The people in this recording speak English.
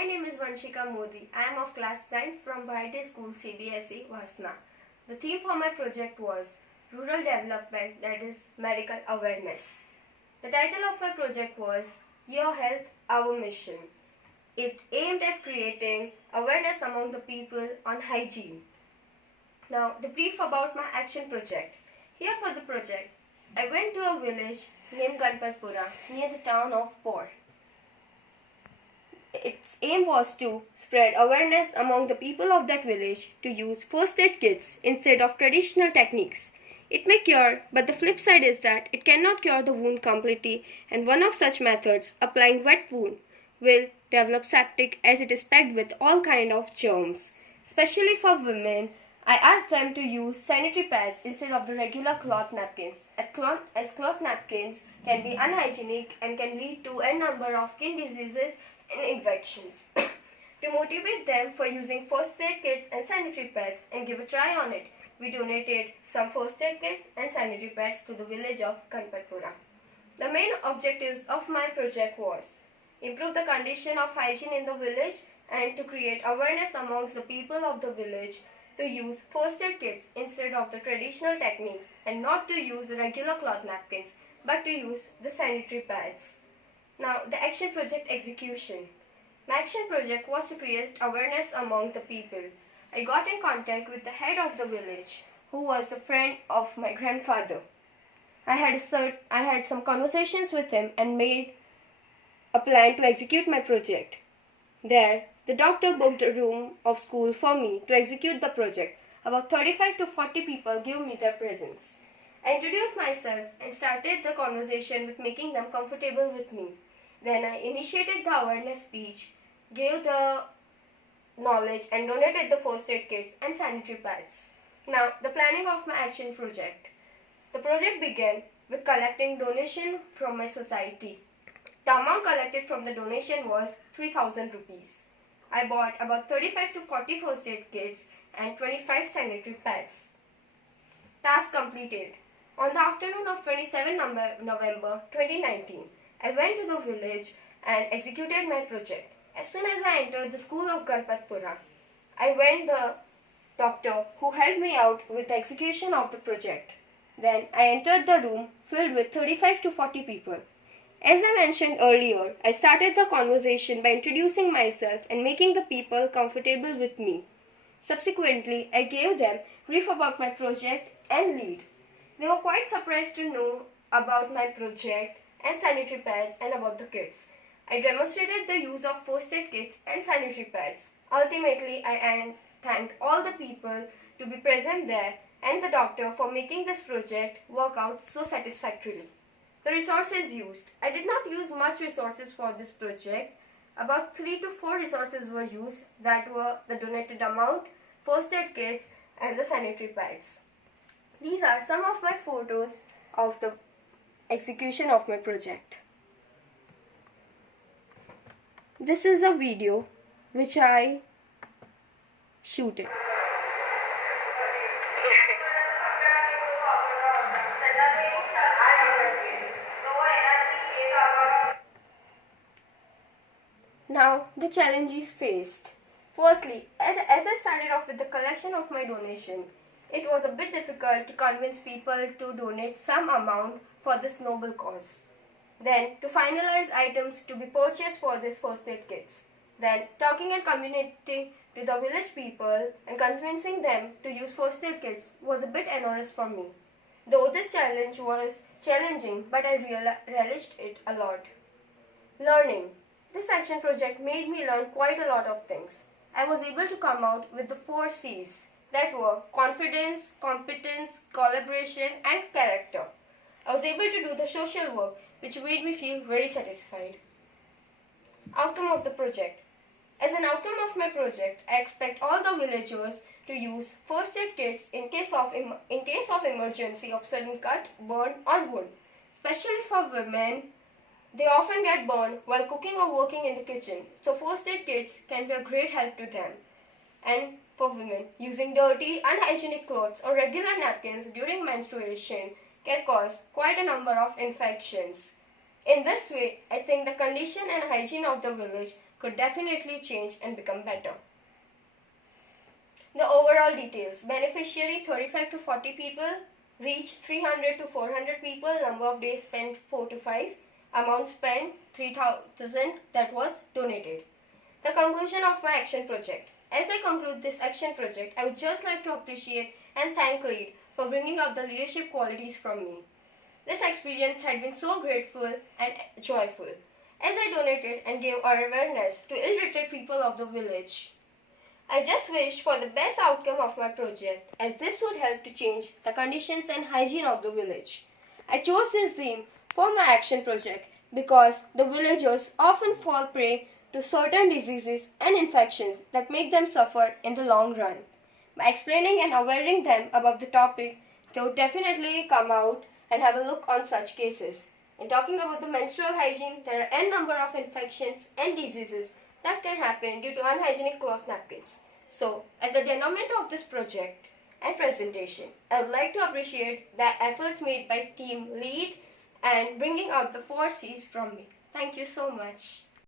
My name is Vanshika. I am of class 9 from Bharati School CBSE Vasna. The theme for my project was Rural Development, that is medical awareness. The title of my project was Your Health, Our Mission. It aimed at creating awareness among the people on hygiene. Now, the brief about my action project. Here for the project, I went to a village named GANPATPURA near the town of Port. Its aim was to spread awareness among the people of that village to use first aid kits instead of traditional techniques. It may cure, but the flip side is that it cannot cure the wound completely, and one of such methods, applying wet wound, will develop septic as it is packed with all kind of germs. Especially for women, I asked them to use sanitary pads instead of the regular cloth napkins, as cloth napkins can be unhygienic and can lead to a number of skin diseases and infections. To motivate them for using first aid kits and sanitary pads and give a try on it, we donated some first aid kits and sanitary pads to the village of GANPATPURA. The main objectives of my project was improve the condition of hygiene in the village and to create awareness amongst the people of the village to use first aid kits instead of the traditional techniques and not to use regular cloth napkins but to use the sanitary pads. Now, the action project execution. My action project was to create awareness among the people. I got in contact with the head of the village, who was the friend of my grandfather. I had some conversations with him and made a plan to execute my project. There, the doctor booked a room of school for me to execute the project. About 35 to 40 people gave me their presence. I introduced myself and started the conversation with making them comfortable with me. Then I initiated the awareness speech, gave the knowledge and donated the first aid kits and sanitary pads. Now, the planning of my action project. The project began with collecting donation from my society. The amount collected from the donation was 3,000 rupees. I bought about 35 to 40 first aid kits and 25 sanitary pads. Task completed. On the afternoon of 27 November 2019, I went to the village and executed my project. As soon as I entered the school of GANPATPURA, I went the doctor who helped me out with the execution of the project. Then I entered the room filled with 35 to 40 people. As I mentioned earlier, I started the conversation by introducing myself and making the people comfortable with me. Subsequently, I gave them brief about my project and LEAD. They were quite surprised to know about my project and sanitary pads and about the kits. I demonstrated the use of first aid kits and sanitary pads. Ultimately, I thanked all the people to be present there and the doctor for making this project work out so satisfactorily. The resources used. I did not use much resources for this project. About 3 to 4 resources were used, that were the donated amount, first aid kits and the sanitary pads. These are some of my photos of the execution of my project. This is a video which I shooted. Now, the challenges faced. Firstly, as I started off with the collection of my donation, it was a bit difficult to convince people to donate some amount for this noble cause. Then, to finalize items to be purchased for this first aid kits. Then, talking and communicating to the village people and convincing them to use first aid kits was a bit onerous for me. Though this challenge was challenging, but I relished it a lot. Learning. This action project made me learn quite a lot of things. I was able to come out with the 4 C's, that were confidence, competence, collaboration and character. I was able to do the social work, which made me feel very satisfied. Outcome of the project. As an outcome of my project, I expect all the villagers to use first aid kits in case of emergency of sudden cut, burn or wound. Especially for women, they often get burned while cooking or working in the kitchen, so first aid kits can be a great help to them. And for women, using dirty, unhygienic clothes or regular napkins during menstruation can cause quite a number of infections. In this way, I think the condition and hygiene of the village could definitely change and become better. The overall details: beneficiary 35 to 40 people, reach 300 to 400 people, number of days spent 4 to 5, amount spent 3000 that was donated. The conclusion of my action project. As I conclude this action project, I would just like to appreciate and thank LEAD for bringing out the leadership qualities from me. This experience had been so grateful and joyful as I donated and gave awareness to ill-treated people of the village. I just wish for the best outcome of my project, as this would help to change the conditions and hygiene of the village. I chose this theme for my action project because the villagers often fall prey to certain diseases and infections that make them suffer in the long run. By explaining and awareing them about the topic, they would definitely come out and have a look on such cases. In talking about the menstrual hygiene, there are n number of infections and diseases that can happen due to unhygienic cloth napkins. So, at the denouement of this project and presentation, I would like to appreciate the efforts made by Team LEAD and bringing out the 4 C's from me. Thank you so much.